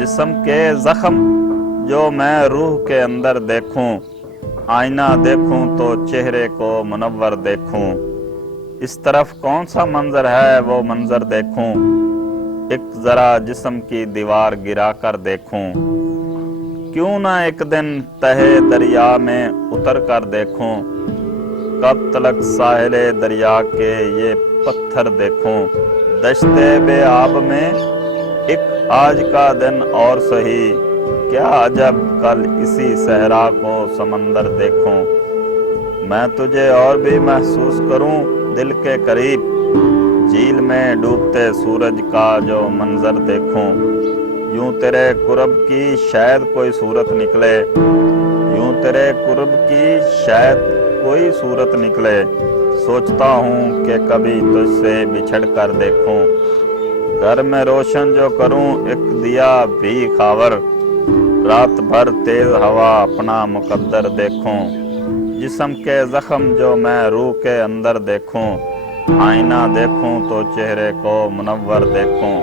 جسم کے زخم جو میں روح کے اندر دیکھوں، آئینہ دیکھوں تو چہرے کو منور دیکھوں، اس طرف کون سا منظر ہے وہ منظر دیکھوں، ایک ذرا جسم کی دیوار گرا کر دیکھوں، کیوں نہ ایک دن تہے دریا میں اتر کر دیکھوں، کب تلک ساحل دریا کے یہ پتھر دیکھوں، دشتے بے آب میں ایک آج کا دن اور سہی، کیا عجب کل اسی صحرا کو سمندر دیکھوں، میں تجھے اور بھی محسوس کروں دل کے قریب، جھیل میں ڈوبتے سورج کا جو منظر دیکھوں، یوں تیرے قرب کی شاید کوئی صورت نکلے، یوں تیرے قرب کی شاید کوئی صورت نکلے، سوچتا ہوں کہ کبھی تجھ سے بچھڑ کر دیکھوں، گھر میں روشن جو کروں ایک دیا بھی خاور، رات بھر تیز ہوا اپنا مقدر دیکھوں، جسم کے زخم جو میں روح کے اندر دیکھوں، آئینہ دیکھوں تو چہرے کو منور دیکھوں۔